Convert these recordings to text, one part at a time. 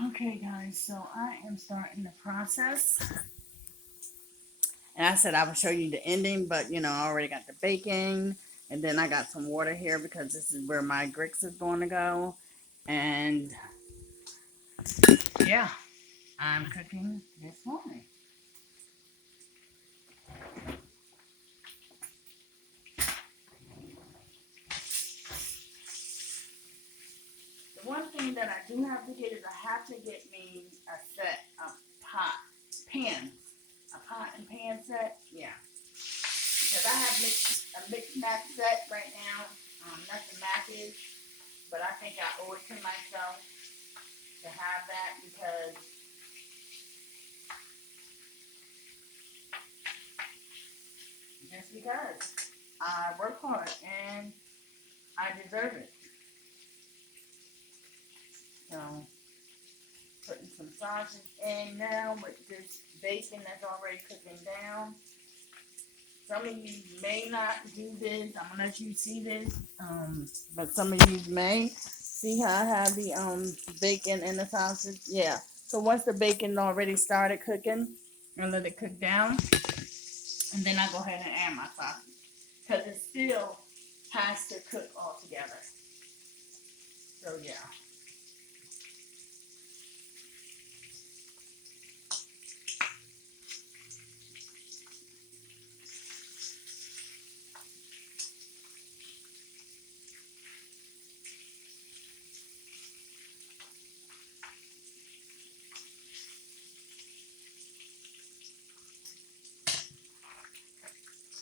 Okay, guys, so I am starting the process. And I said I would show you the ending, but I already got the baking. And then I got some water here because this is where my grits is going to go. And yeah, I'm cooking this morning. The one thing that I do have to get is I have to get me a set of pot pans. A pot and pan set, yeah. Because I have a mixed mac set right now. Nothing Mac but I think I owe it to myself to have that because just because I work hard and I deserve it. So putting some sausage in now with this bacon that's already cooking down. Some of you may not do this. I'm gonna let you see this. But some of you may see how I have the bacon and the sausage. Yeah. So once the bacon already started cooking, I let it cook down, and then I go ahead and add my sausage because it still has to cook all together. So yeah.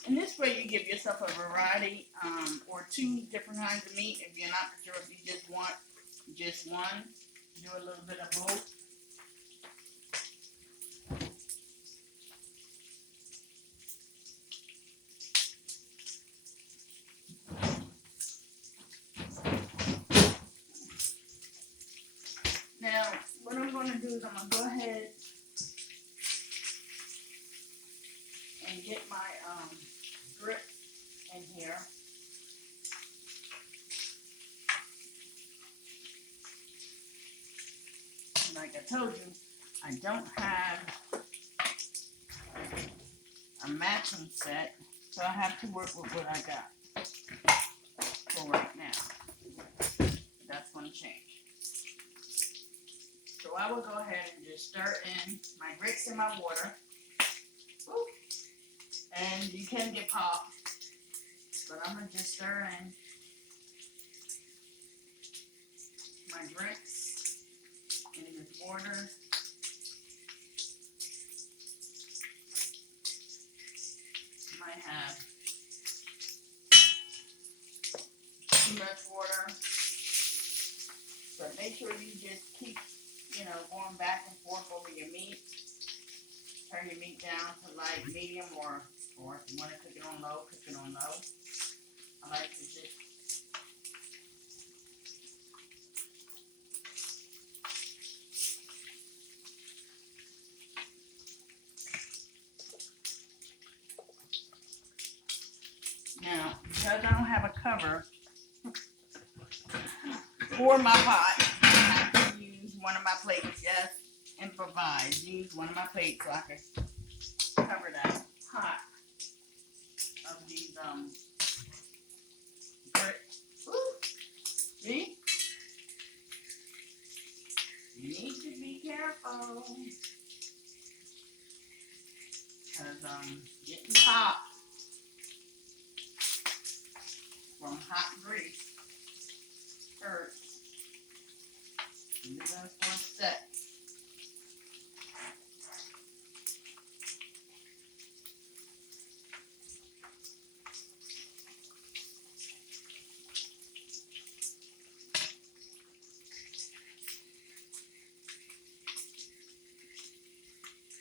And this way you give yourself a variety or two different kinds of meat. If you're not sure if you just want just one, do a little bit of both. Now, what I'm going to do is I'm going to go ahead and get my grits in here. Like I told you, I don't have a matching set, so I have to work with what I got for right now. That's going to change. So I will go ahead and just stir in my grits in my water. Woo. And you can get popped, but I'm going to just stir in my grits in this water. Might have too much water, but make sure you just keep, going back and forth over your meat. Turn your meat down to like medium or if you want to cook it on low, cook it on low. I like to just now because I don't have a cover for my pot, I have to use one of my plates. Yes, improvise. Use one of my plates so I can cover that pot of these grits. See? You need to be careful because getting popped from hot grease hurts. Leave those for a sec.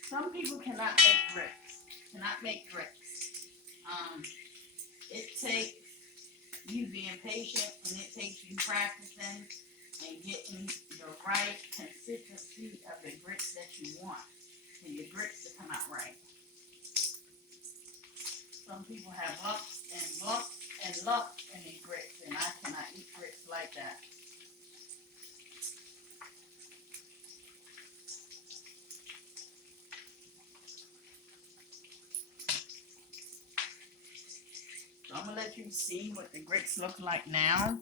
Some people cannot make grits. Cannot make grits. It takes you being patient and it takes you practicing and getting the right consistency of the grits that you want for your grits to come out right. Some people have lumps and lumps and lumps in their grits, and I cannot eat grits like that. gonna let you see what the grits look like now.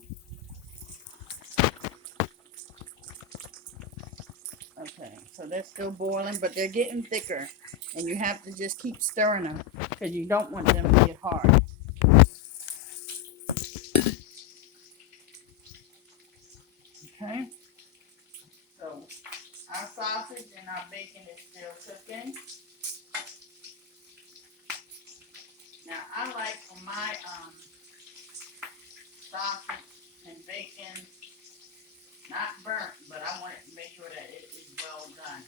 Okay, so they're still boiling, but they're getting thicker. And you have to just keep stirring them because you don't want them to get hard. Okay, so our sausage and our bacon is still cooking. Now I like for my sausage and bacon not burnt, but I want to make sure that it is well done.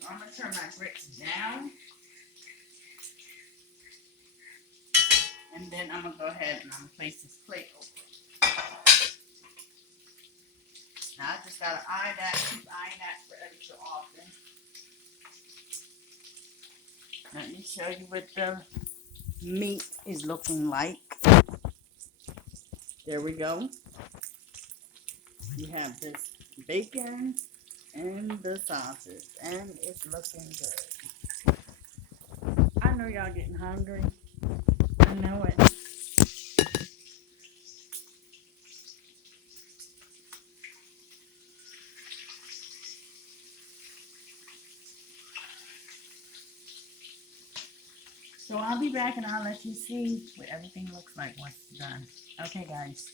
So I'm gonna turn my grits down, and then I'm gonna go ahead and I'm gonna place this plate over. Now I just gotta keep eyeing that for every so often. Let me show you what the meat is looking like. There we go. You have this bacon and the sausage, and it's looking good. I know y'all getting hungry. I know it. So I'll be back and I'll let you see what everything looks like once it's done. Okay, guys.